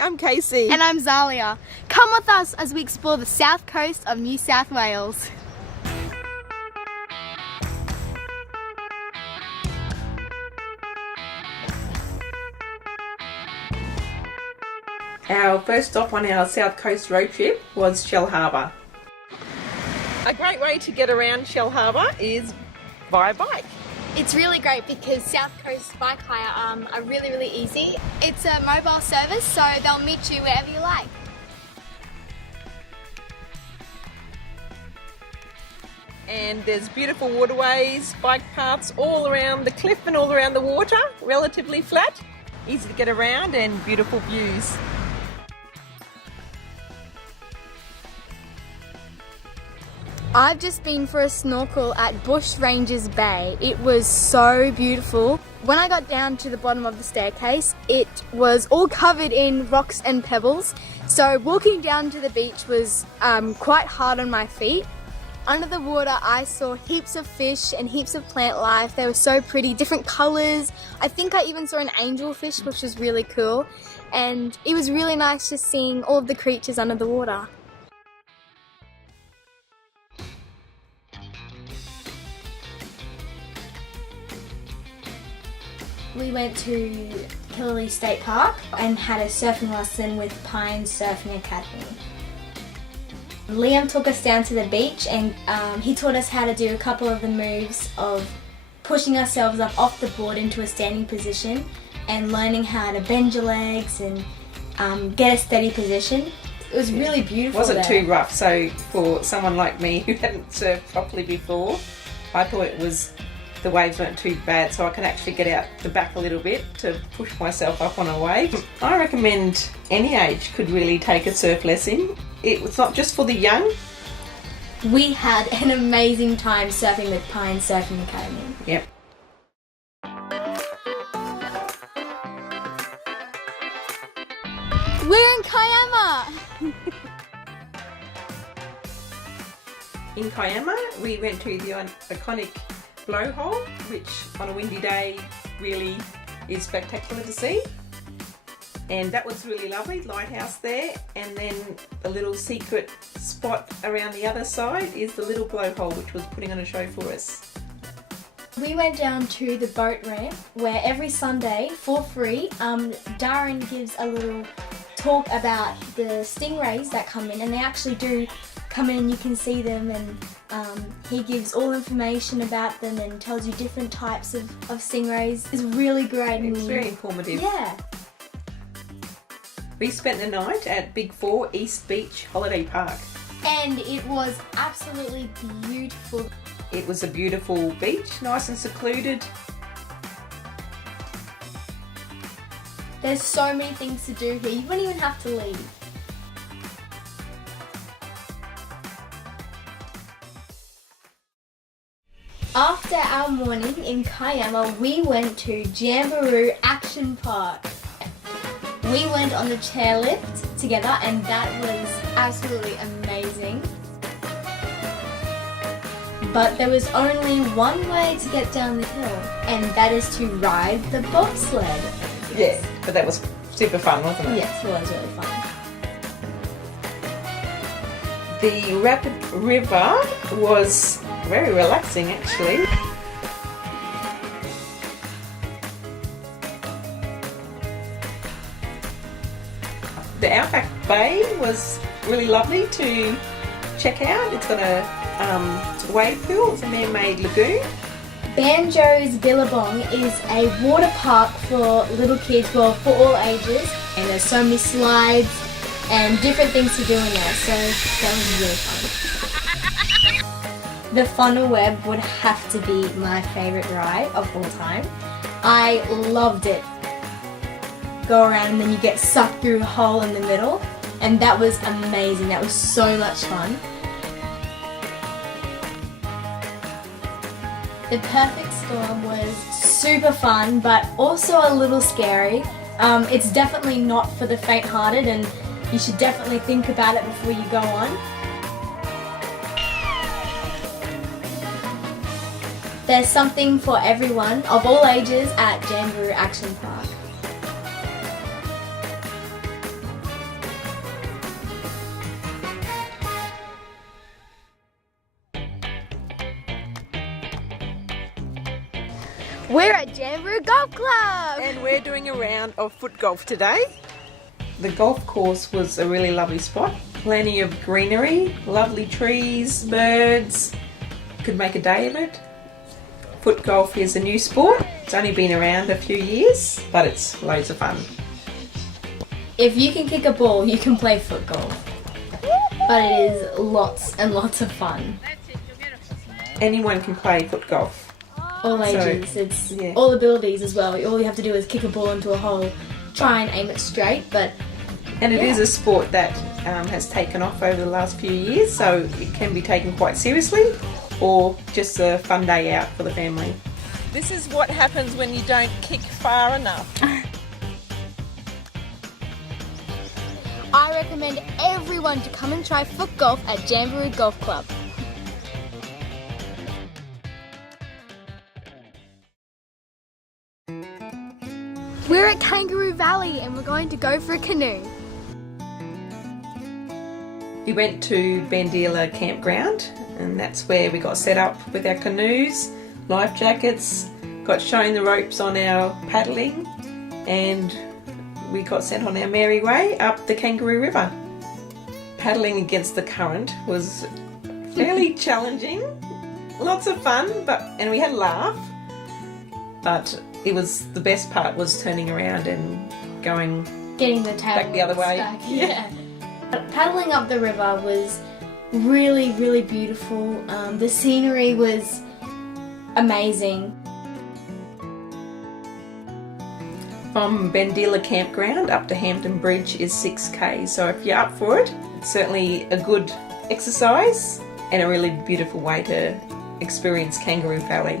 I'm Casey. And I'm Zalia. Come with us as we explore the south coast of New South Wales. Our first stop on our South Coast road trip was Shell Harbour. A great way to get around Shell Harbour is via bike. It's really great because South Coast bike hire are really easy. It's a mobile service, so they'll meet you wherever you like. And there's beautiful waterways, bike paths all around the cliff and all around the water, relatively flat, easy to get around and beautiful views. I've just been for a snorkel at Bushrangers Bay. It was so beautiful. When I got down to the bottom of the staircase, it was all covered in rocks and pebbles. So walking down to the beach was quite hard on my feet. Under the water, I saw heaps of fish and heaps of plant life. They were so pretty, different colors. I think I even saw an angelfish, which was really cool. And it was really nice just seeing all of the creatures under the water. We went to Killalea State Park and had a surfing lesson with Pine Surfing Academy. Liam took us down to the beach and he taught us how to do a couple of the moves of pushing ourselves up off the board into a standing position and learning how to bend your legs and get a steady position. It was really beautiful. It wasn't too rough, so for someone like me who hadn't surfed properly before, I thought the waves weren't too bad, so I could actually get out the back a little bit to push myself up on a wave. I recommend any age could really take a surf lesson. It's not just for the young. We had an amazing time surfing with Pine Surfing Academy. Yep. We're in Kiama! In Kiama, we went to the iconic blowhole, which on a windy day really is spectacular to see. And that was really lovely, lighthouse there, and then a little secret spot around the other side is the little blowhole, which was putting on a show for us. We went down to the boat ramp where every Sunday for free Darren gives a little talk about the stingrays that come in, and they actually do come in and you can see them, and he gives all information about them and tells you different types of stingrays. It's really great. It's very informative. Yeah. We spent the night at Big 4 East Beach Holiday Park. And it was absolutely beautiful. It was a beautiful beach, nice and secluded. There's so many things to do here, you wouldn't even have to leave. After our morning in Kiama, we went to Kangaroo Action Park. We went on the chairlift together and that was absolutely amazing. But there was only one way to get down the hill, and that is to ride the bobsled. Yeah, but that was super fun, wasn't it? Yes, it was really fun. The rapid river was very relaxing actually. The Outback Bay was really lovely to check out. It's got a wave pool, it's a man-made lagoon. Banjo's Billabong is a water park for little kids, well, for all ages, and there's so many slides and different things to do in there, so that was really fun. The Funnel Web would have to be my favourite ride of all time. I loved it. Go around and then you get sucked through a hole in the middle, and that was amazing. That was so much fun. The Perfect Storm was super fun, but also a little scary. It's definitely not for the faint-hearted, and you should definitely think about it before you go on. There's something for everyone of all ages at Kangaroo Action Park. We're at Kangaroo Golf Club! And we're doing a round of foot golf today. The golf course was a really lovely spot. Plenty of greenery, lovely trees, birds. Could make a day of it. Foot golf is a new sport. It's only been around a few years, but it's loads of fun. If you can kick a ball, you can play foot golf. But it is lots and lots of fun. Anyone can play foot golf. All ages, it's all abilities as well. All you have to do is kick a ball into a hole, try and aim it straight, And it is a sport that has taken off over the last few years, so it can be taken quite seriously, or just a fun day out for the family. This is what happens when you don't kick far enough. I recommend everyone to come and try foot golf at Kangaroo Golf Club. We're at Kangaroo Valley and we're going to go for a canoe. We went to Bandila campground, and that's where we got set up with our canoes, life jackets, got shown the ropes on our paddling, and we got sent on our merry way up the Kangaroo River. Paddling against the current was fairly challenging, lots of fun, and we had a laugh, but it was the best part was turning around and getting the tail back the other way. Yeah. Paddling up the river was really, really beautiful. The scenery was amazing. From Bandila campground up to Hampton Bridge is 6k, so if you're up for it, it's certainly a good exercise and a really beautiful way to experience Kangaroo Valley.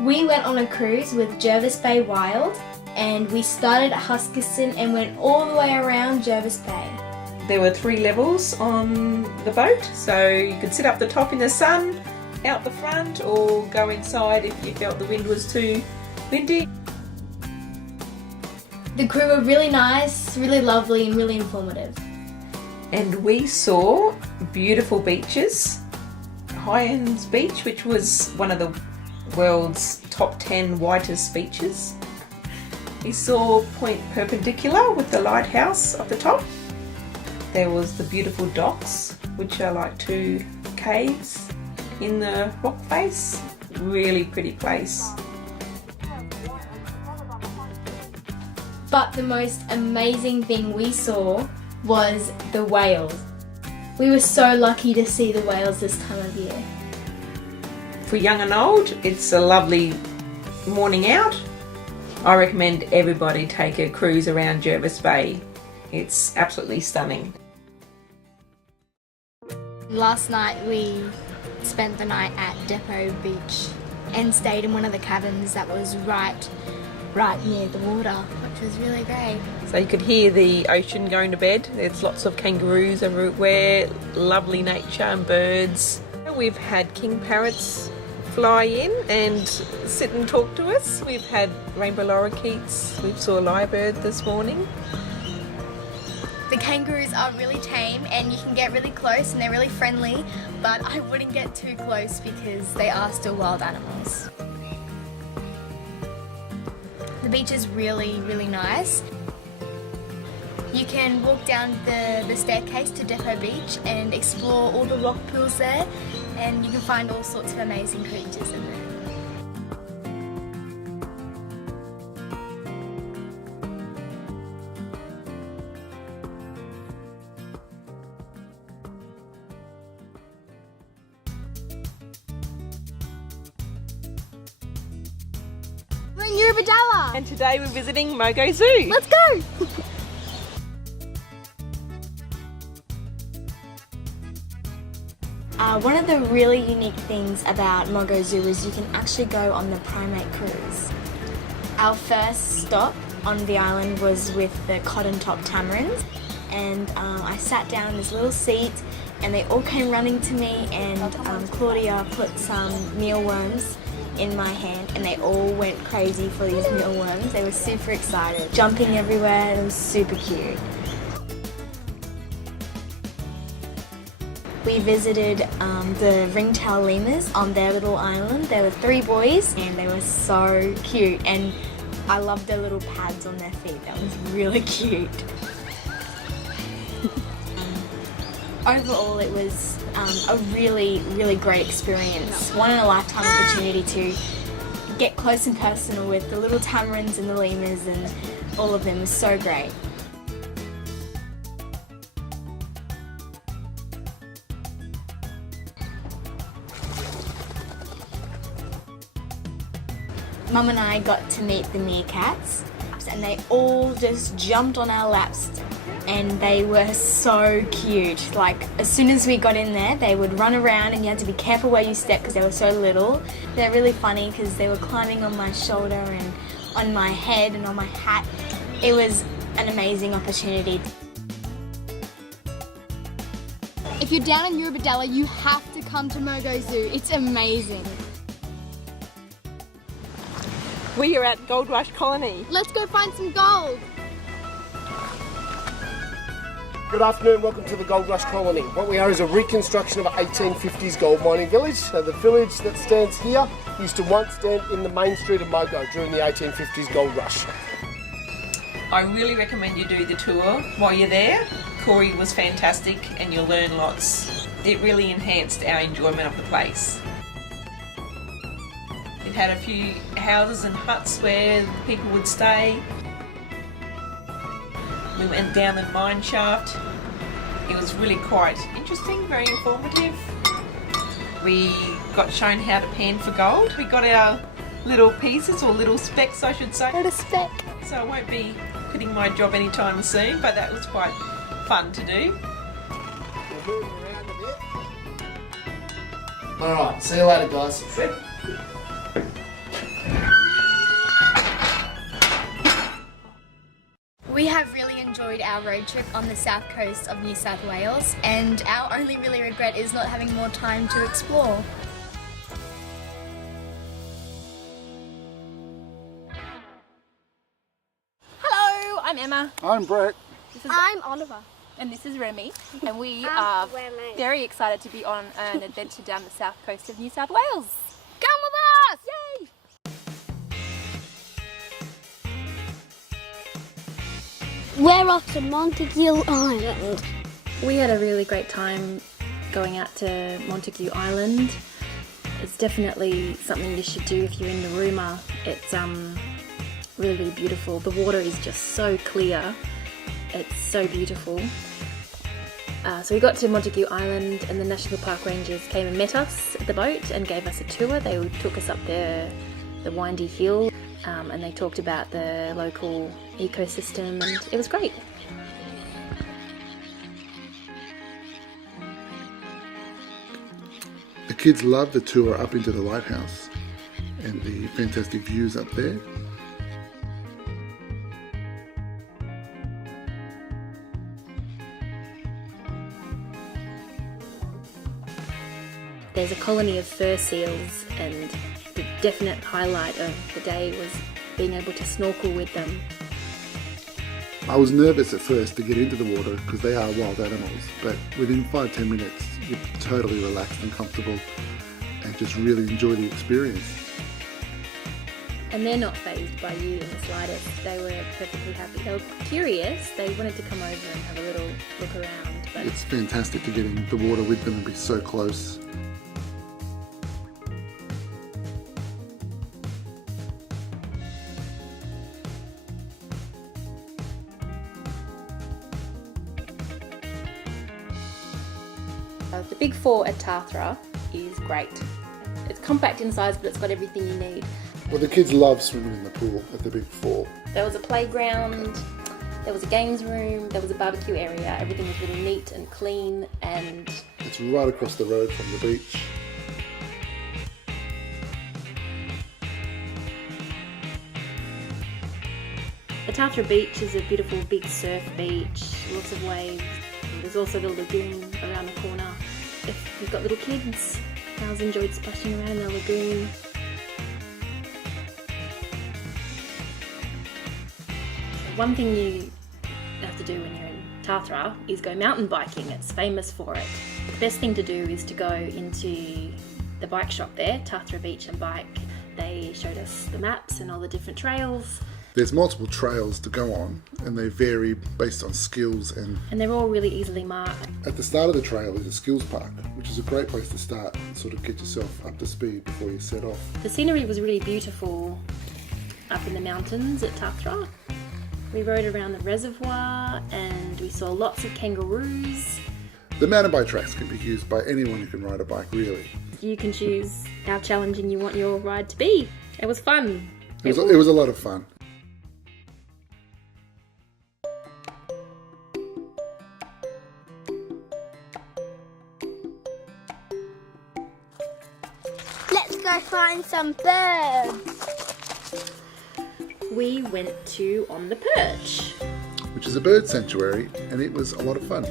We went on a cruise with Jervis Bay Wild, and we started at Huskisson and went all the way around Jervis Bay. There were 3 levels on the boat, so you could sit up the top in the sun, out the front, or go inside if you felt the wind was too windy. The crew were really nice, really lovely and really informative. And we saw beautiful beaches. Hynes Beach, which was one of the world's top 10 whitest beaches. We saw Point Perpendicular with the lighthouse up the top. There was the beautiful docks, which are like 2 caves in the rock face. Really pretty place. But the most amazing thing we saw was the whales. We were so lucky to see the whales this time of year. For young and old, it's a lovely morning out. I recommend everybody take a cruise around Jervis Bay. It's absolutely stunning. Last night we spent the night at Depot Beach and stayed in one of the cabins that was right near the water, which was really great. So you could hear the ocean going to bed. There's lots of kangaroos everywhere, lovely nature and birds. We've had king parrots fly in and sit and talk to us. We've had rainbow lorikeets. We saw a lyrebird this morning. The kangaroos are really tame and you can get really close and they're really friendly, but I wouldn't get too close because they are still wild animals. The beach is really, really nice. You can walk down the staircase to Depot Beach and explore all the rock pools there, and you can find all sorts of amazing creatures in there. We're in Eurobodalla! And today we're visiting Mogo Zoo. Let's go! One of the really unique things about Mogo Zoo is you can actually go on the primate cruise. Our first stop on the island was with the cotton top tamarins, and I sat down in this little seat and they all came running to me, and Claudia put some mealworms in my hand and they all went crazy for these mealworms. They were super excited, jumping everywhere, and it was super cute. We visited the ringtail lemurs on their little island. There were 3 boys and they were so cute, and I loved their little pads on their feet. That was really cute. Overall, it was a really, really great experience. One in a lifetime opportunity to get close and personal with the little tamarins and the lemurs, and all of them was so great. Mum and I got to meet the meerkats, and they all just jumped on our laps, and they were so cute. Like, as soon as we got in there, they would run around and you had to be careful where you step because they were so little. They're really funny because they were climbing on my shoulder and on my head and on my hat. It was an amazing opportunity. If you're down in Eurobodalla, you have to come to Mogo Zoo. It's amazing. We are at Gold Rush Colony. Let's go find some gold. Good afternoon, welcome to the Gold Rush Colony. What we are is a reconstruction of an 1850s gold mining village. So the village that stands here used to once stand in the main street of Mogo during the 1850s gold rush. I really recommend you do the tour while you're there. Corey was fantastic and you'll learn lots. It really enhanced our enjoyment of the place. It had a few houses and huts where people would stay. We went down the mine shaft. It was really quite interesting, very informative. We got shown how to pan for gold. We got our little pieces, or little specks I should say. What a speck. So I won't be quitting my job anytime soon, but that was quite fun to do. We'll move around a bit. Alright, see you later guys. We have really enjoyed our road trip on the south coast of New South Wales, and our only really regret is not having more time to explore. Hello, I'm Emma. I'm Brett. I'm Oliver. And this is Remy, and we are very excited to be on an adventure down the south coast of New South Wales. Come with us! Yay! We're off to Montague Island. We had a really great time going out to Montague Island. It's definitely something you should do if you're in Narooma. It's really, really beautiful. The water is just so clear. It's so beautiful. So we got to Montague Island and the National Park Rangers came and met us at the boat and gave us a tour. They took us up the windy hill and they talked about the local ecosystem, and it was great. The kids loved the tour up into the lighthouse and the fantastic views up there. There's a colony of fur seals, and the definite highlight of the day was being able to snorkel with them. I was nervous at first to get into the water because they are wild animals, but within 5-10 minutes you're totally relaxed and comfortable and just really enjoy the experience. And they're not fazed by you in the slightest. They were perfectly happy. They were curious. They wanted to come over and have a little look around. But It's fantastic to get in the water with them and be so close. The Big Four at Tathra is great. It's compact in size, but it's got everything you need. Well, the kids love swimming in the pool at the Big Four. There was a playground, there was a games room, there was a barbecue area. Everything was really neat and clean, and It's right across the road from the beach. the Tathra beach is a beautiful big surf beach, lots of waves. There's also the lagoon around the corner. If you've got little kids, Miles enjoyed splashing around in the lagoon. One thing you have to do when you're in Tathra is go mountain biking. It's famous for it. best thing to do is to go into the bike shop there, Tathra Beach and Bike. They showed us the maps and all the different trails. There's multiple trails to go on, and they vary based on skills, and they're all really easily marked. at the start of the trail is a skills park, which is a great place to start and sort of get yourself up to speed before you set off. The scenery was really beautiful up in the mountains at Tathra. We rode around the reservoir and we saw lots of kangaroos. The mountain bike tracks can be used by anyone who can ride a bike, really. You can choose how challenging you want your ride to be. It was fun. It was a lot of fun. Let's go find some birds. We went to On the Perch. Which is a bird sanctuary, and it was a lot of fun.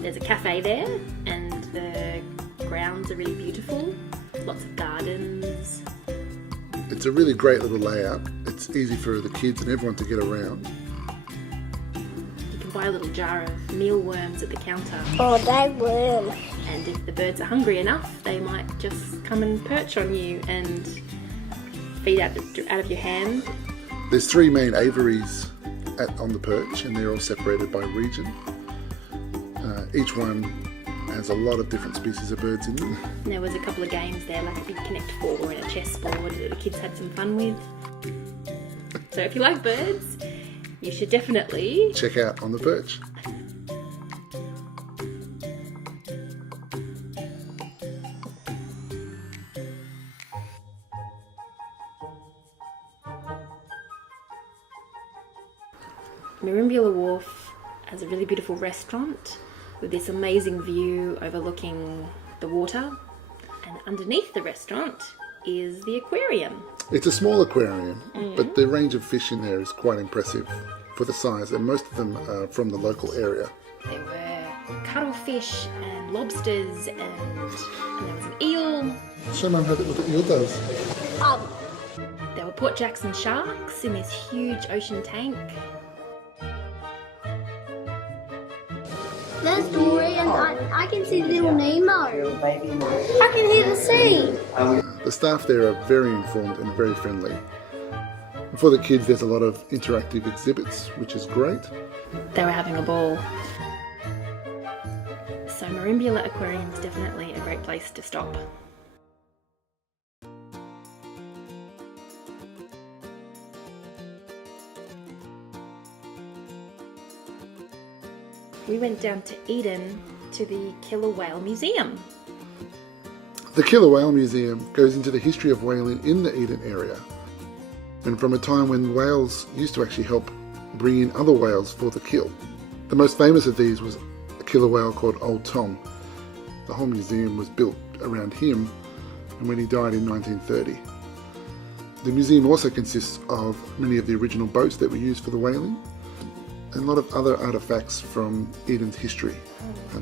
There's a cafe there and the grounds are really beautiful. Lots of gardens. It's a really great little layout. It's easy for the kids and everyone to get around. You can buy a little jar of mealworms at the counter. Oh, they will. And if the birds are hungry enough, they might just come and perch on you and feed out of your hand. There's 3 main aviaries on the Perch, and they're all separated by region. Each one has a lot of different species of birds in them. And there was a couple of games there, like a big Connect 4 and a chessboard that the kids had some fun with. So if you like birds, you should definitely Check out On the Perch. Merimbula Wharf has a really beautiful restaurant with this amazing view overlooking the water, and underneath the restaurant is the aquarium. It's a small aquarium, but the range of fish in there is quite impressive for the size, and most of them are from the local area. There were cuttlefish and lobsters, and there was an eel. Show Mum what the eel does. There were Port Jackson sharks in this huge ocean tank. There's Dory and I can see little Nemo. I can hear the sea. The staff there are very informed and very friendly. And for the kids, there's a lot of interactive exhibits, which is great. They were having a ball. So Merimbula Aquarium is definitely a great place to stop. We went down to Eden to the Killer Whale Museum. The Killer Whale Museum goes into the history of whaling in the Eden area, and from a time when whales used to actually help bring in other whales for the kill. The most famous of these was a killer whale called Old Tom. The whole museum was built around him, and when he died in 1930. The museum also consists of many of the original boats that were used for the whaling, and a lot of other artefacts from Eden's history.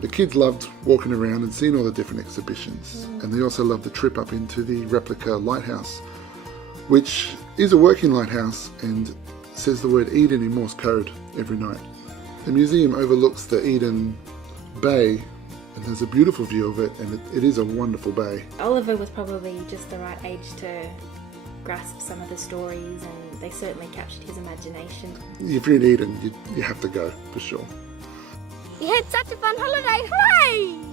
The kids loved walking around and seeing all the different exhibitions, and they also loved the trip up into the replica lighthouse, which is a working lighthouse and says the word Eden in Morse code every night. The museum overlooks the Eden Bay and has a beautiful view of it, and it is a wonderful bay. Oliver was probably just the right age to grasp some of the stories, and they certainly captured his imagination. If you're in Eden, you have to go, for sure. We had such a fun holiday, hooray!